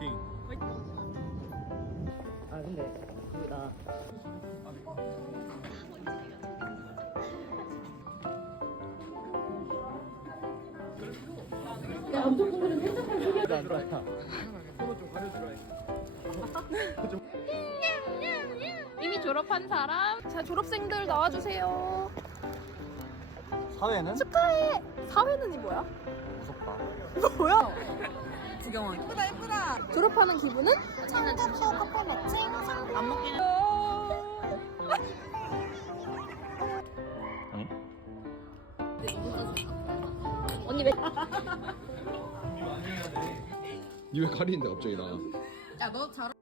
화이팅. 화이팅. 아 근데 아. 나. 이미 졸업한 사람. 자 졸업생들 나와주세요. 사회는? 축하해. 사회는이 뭐야? 무섭다. 뭐야? 지경아 예쁘다 예쁘다 졸업하는 기분은? 안 먹기는 언니 왜? 니왜 가리는데 갑자기 나? 야너 잘